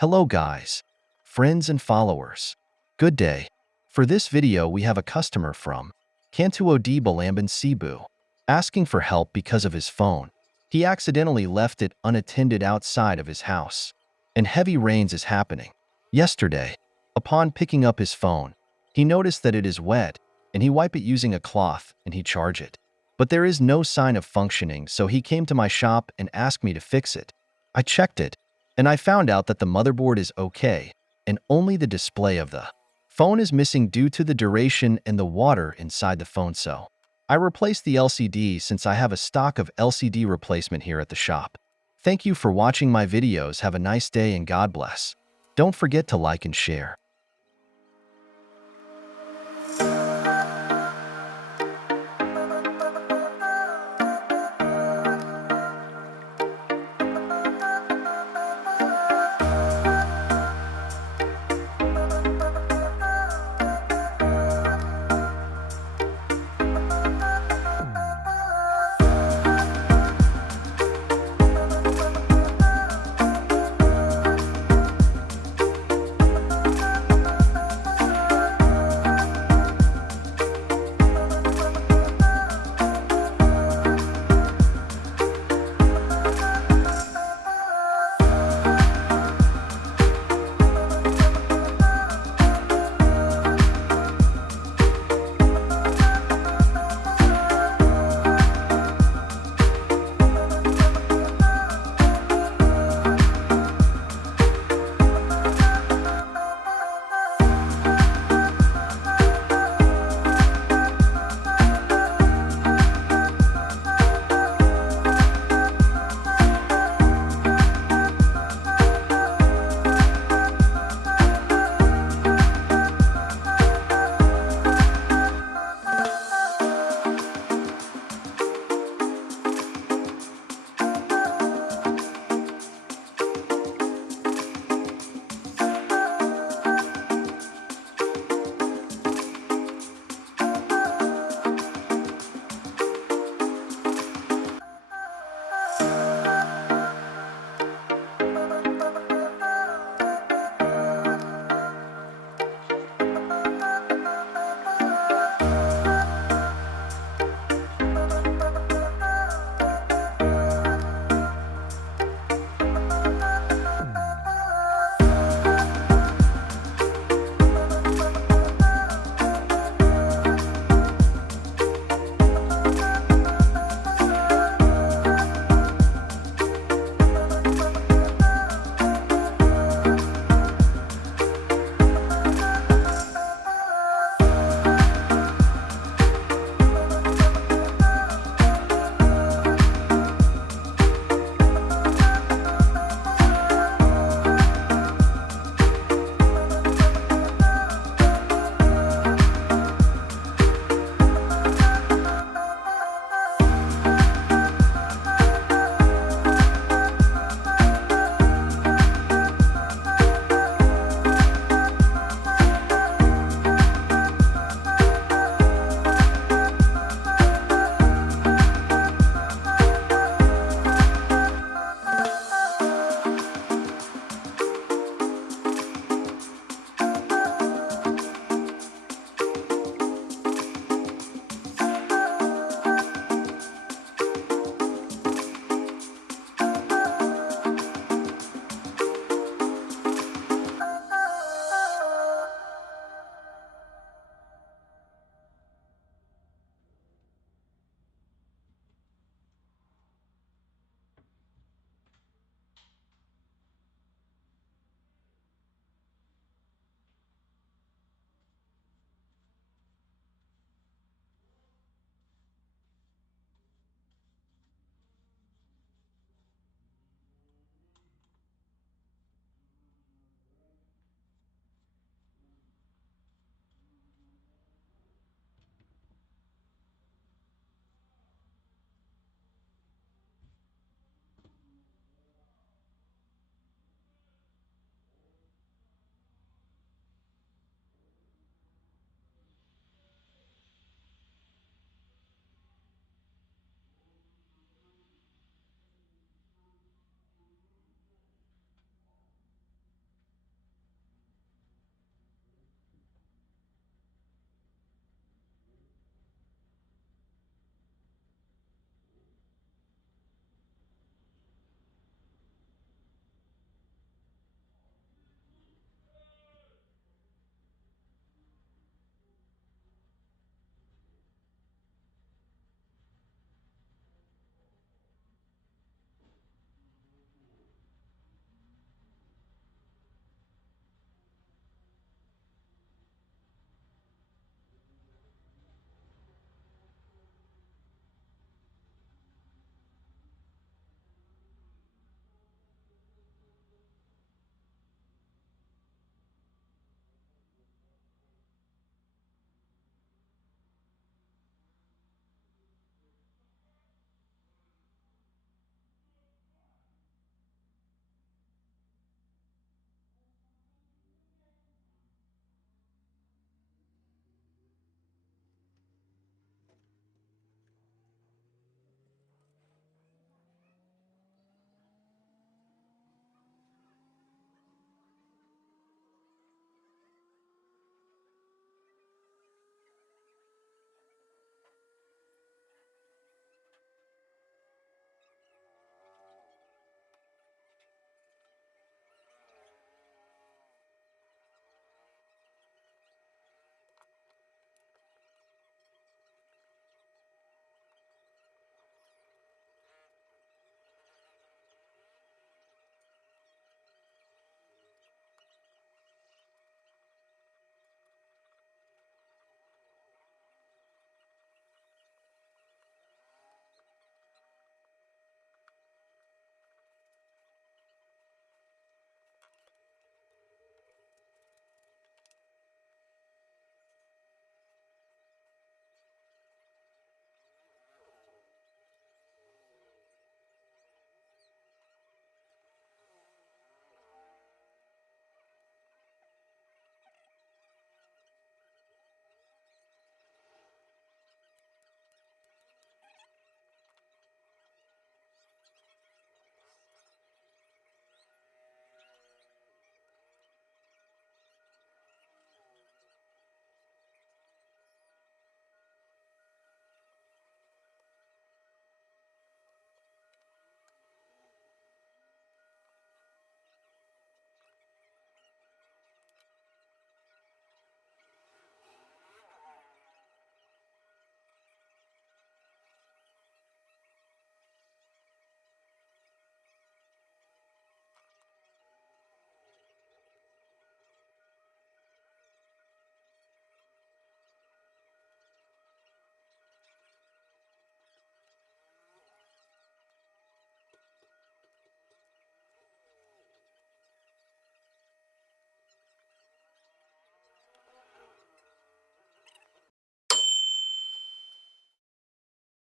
Hello guys, friends and followers. Good day. For this video we have a customer from Kantuo di Balamban, Cebu, asking for help because of his phone. He accidentally left it unattended outside of his house, and heavy rains is happening. Yesterday, upon picking up his phone, he noticed that it is wet, and he wipe it using a cloth and he charge it. But there is no sign of functioning, so he came to my shop and asked me to fix it. I checked it, and I found out that the motherboard is okay, and only the display of the phone is missing due to the duration and the water inside the phone. So I replaced the LCD since I have a stock of LCD replacement here at the shop. Thank you for watching my videos. Have a nice day and God bless. Don't forget to like and share.